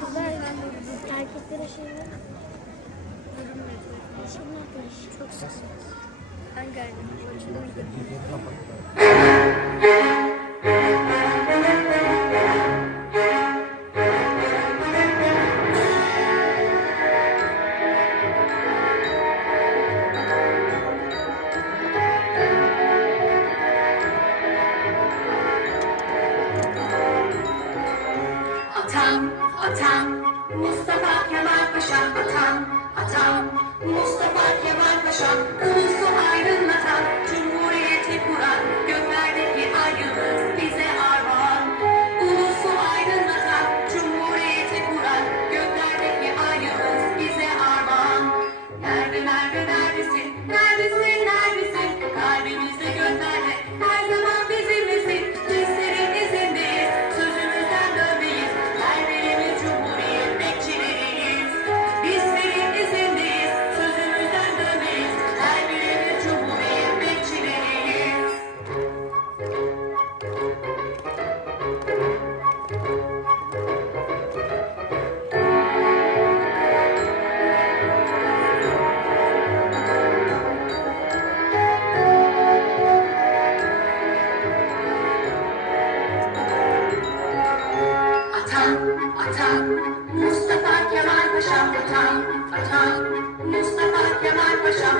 Kızlar erkeklere şeyler Şimdi arkadaş çok sessiz. Ben geldim. Atam, atam, Mustafa Kemal Paşa. Atam, atam, Mustafa Kemal Paşa. Ulusu aydınlatan, Cumhuriyeti kuran, göklerdeki ay yıldız bize armağan. Ulusu aydınlatan, Cumhuriyeti kuran, göklerdeki ay yıldız bize armağan. Nerede, nerede, nerede? Mustafa Kemal Paşa, Fatay, Fatay, Mustafa Kemal Paşa,